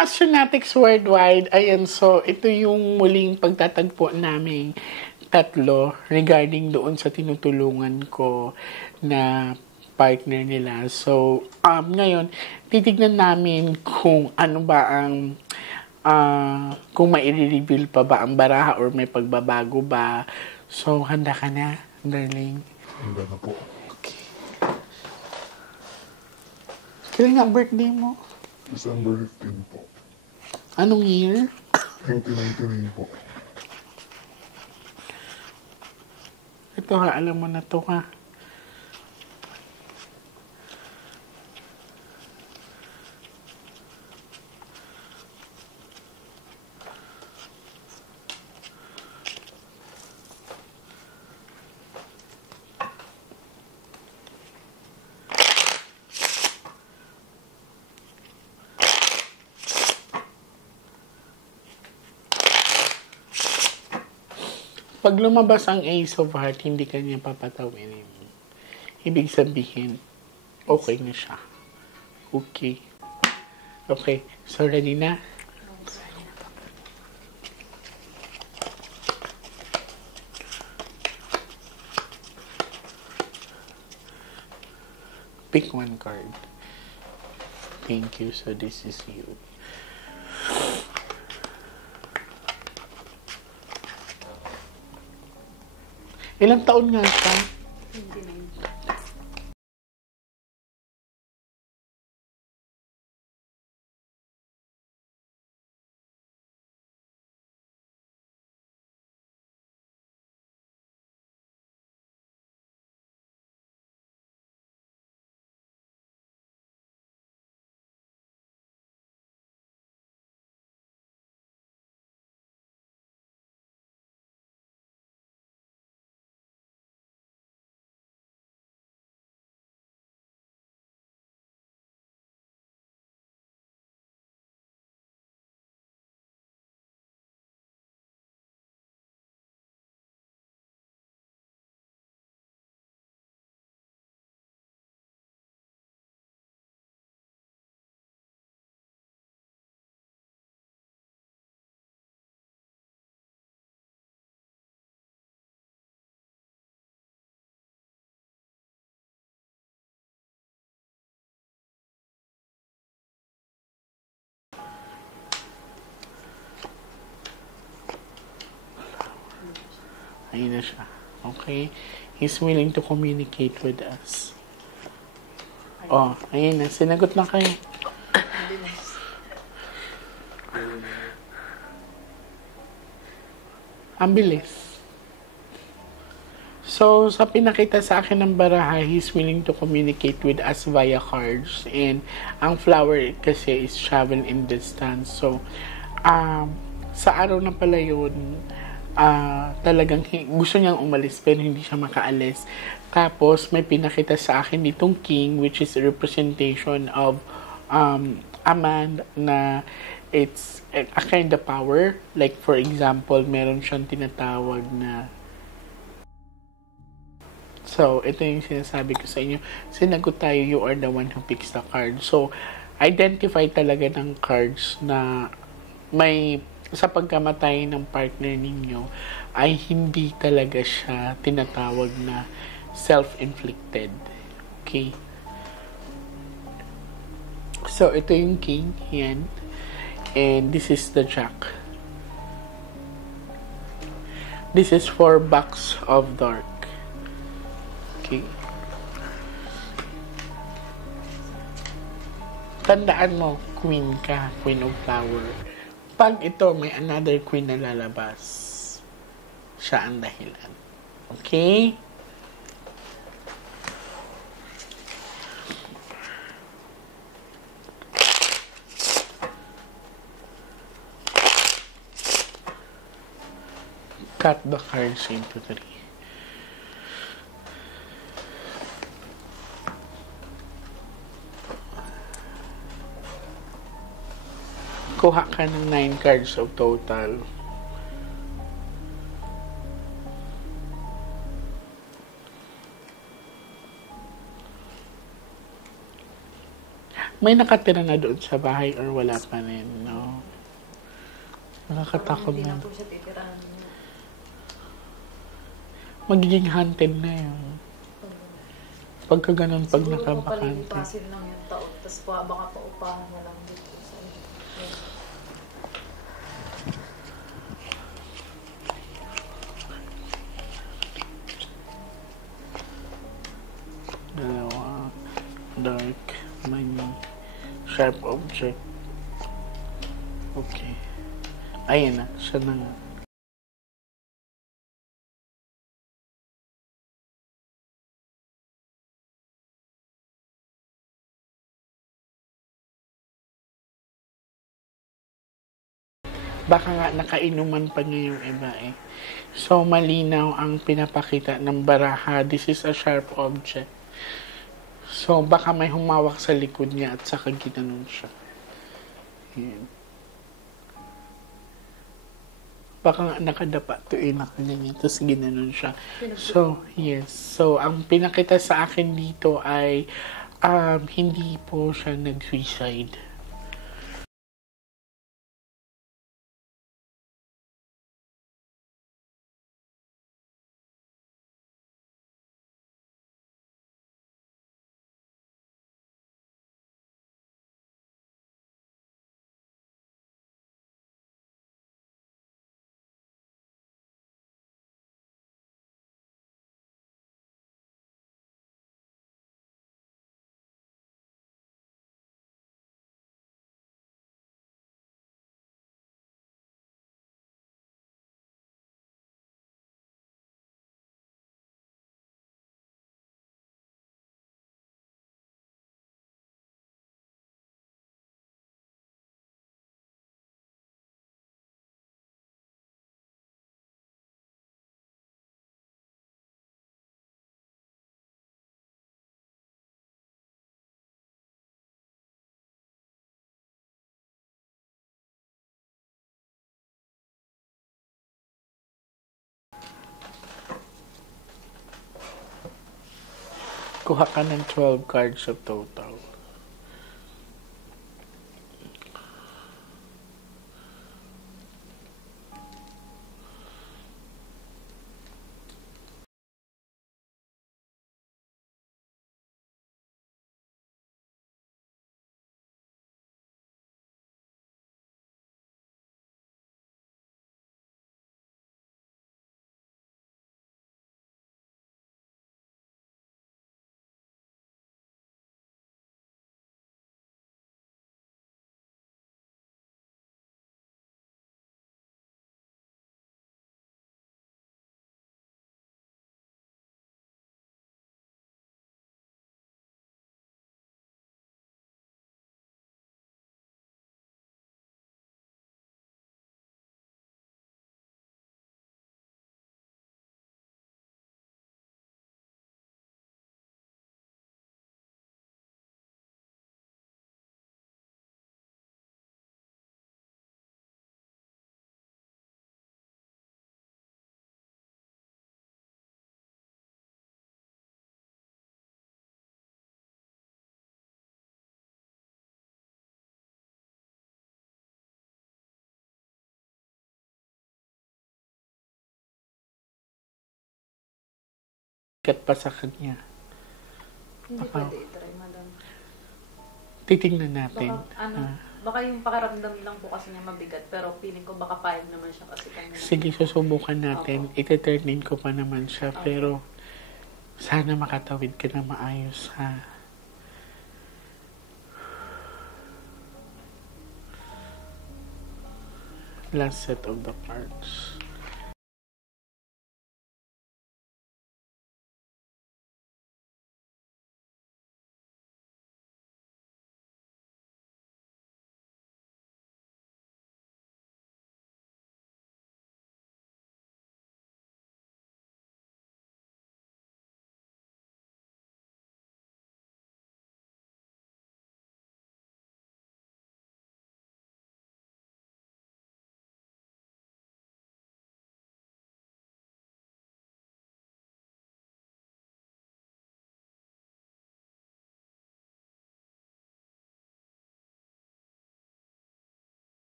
Nationatics Worldwide, ayan, so ito yung muling pagtatagpo namin tatlo regarding doon sa tinutulungan ko na partner nila. So, ngayon, titignan namin kung ano ba ang kung mai-reveal pa ba ang baraha or may pagbabago ba. So, handa ka na, darling? Handa na po. Okay. Kailan nga birthday mo? December 15 po. Anong year? 2099 po. Ito ha, alam mo na to ha. Pag lumabas ang Ace of Heart, hindi ka niya papatawin. Ibig sabihin, okay na siya. Okay. Okay. So, ready na? Pick one card. Thank you. So, this is you. Ilang taon nga siya? 29. Ayun na siya. Okay? He's willing to communicate with us. Oh, ayun na. Sinagot na kayo. Ang bilis. So, sa pinakita sa akin ng baraha, he's willing to communicate with us via cards. And ang flower kasi is travel in distance. So, sa araw na pala yun, talagang gusto niyang umalis pero hindi siya makaalis. Tapos may pinakita sa akin itong king, which is a representation of a man na it's a kind of power. Like for example, meron siyang tinatawag na, so ito yung sinasabi ko sa inyo, sinagot tayo, you are the one who picks the card. So identify talaga ng cards na may sa pagkamatay ng partner ninyo ay hindi talaga siya tinatawag na self-inflicted. Okay? So, ito yung king. Yan. And this is the jack. This is for box of dark. Okay? Tandaan mo, queen ka, queen of flower. Pag ito, may another queen na lalabas, siya ang dahilan. Okay? Cut the cards into 3. Kuha ka ng 9 cards of total. May nakatira na doon sa bahay or wala pa rin, no? Nakakatakot Hindi na. na po siya titirahan niya. Magiging haunted na yun. Pagka ganun, pag Siguro po nakabakante. palilipasin lang yung taon, tapos baka paupahan na lang dito sa inyo. Dalawa. Dark. Money. Sharp object. Okay. Ayan na. Siya na nga. Baka nga nakainuman pa niya yung iba eh. So, malinaw ang pinapakita ng baraha. This is a sharp object. So, baka may humawak sa likod niya at saka ginanon siya. Yan. Baka nga nakadapa to nakaganyan. Tapos ginanon siya. So, yes. So, ang pinakita sa akin dito ay hindi po siya nag-suicide. Kuha ka ng 12 cards sa total. Kat pa sa kanya. Hindi pwede itry, madam. Titingnan natin. Baka yung pakiramdam lang po kasi niya mabigat, pero feeling ko baka payag naman siya kasi kami. Sige, susubukan natin. Opo. Ite-turnin ko pa naman siya. Opo. Pero, sana makatawid ka na maayos, ha? Last set of the cards.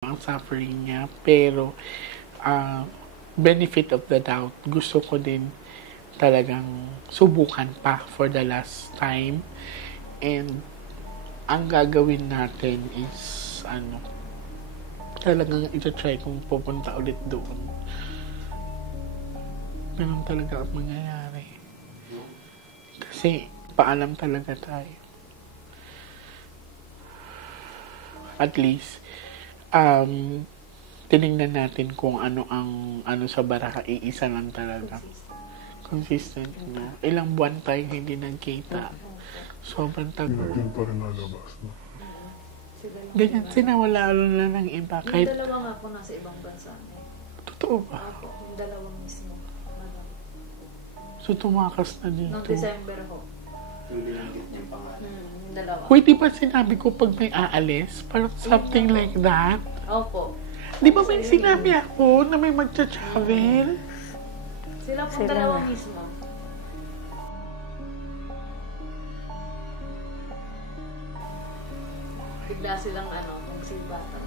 ang suffering niya. Pero, benefit of the doubt, gusto ko din talagang subukan pa for the last time. And, ang gagawin natin is, talagang ito-try kung pupunta ulit doon. Ganun talaga ang mangyayari. Kasi, paalam talaga tayo. At least, tinignan natin kung ano sa Baraka, iisa lang talaga. Consistent, no? Ilang buwan tayo hindi nagkita. Sobrang tagal. Yun pa rin nalabas, no? Ganyan, sinawala na ng iba. Yung Kahit, dalawa nga po nasa ibang bansa. totoo ba? Opo, yung dalawa mismo. So, tumakas na Noong dito. December ho. Yung dalawa. Wait, di ba sinabi ko pag may aalis? Parang something like that? Opo. Di ba may sinabi ako na may magcha-travel? Sila po Sila dalawa na. mismo. Bigla silang kung si bata.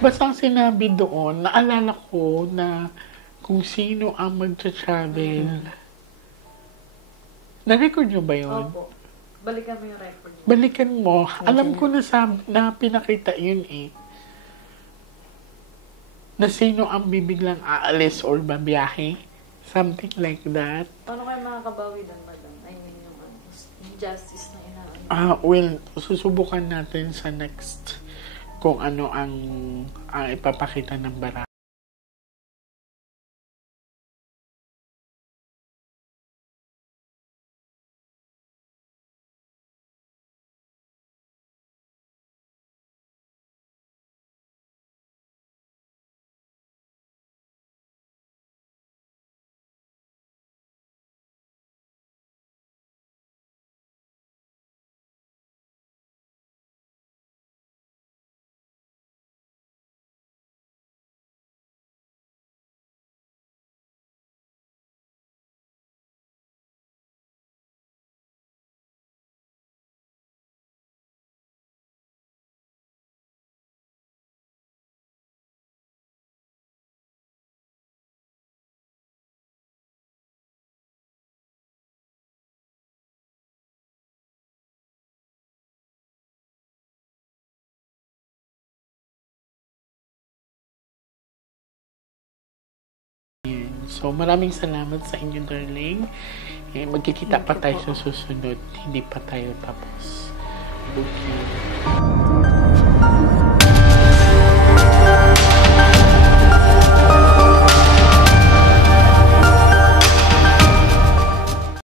Basta ang sinabi doon, naalala ko na kung sino ang magcha-travel. Na-record nyo ba yun? Opo. Balikan mo yung record niya. Balikan mo. Alam ko na pinakita yun eh. Na sino ang bibiglang aalis or babiyahe. Something like that. Paano kayo makakabawi doon, madam? I mean, yung justice na inaano. Well, susubukan natin sa next kung ano ang ipapakita ng Baraka. So, maraming salamat sa inyo, darling. Magkikita pa tayo sa susunod. Hindi pa tayo tapos. Okay.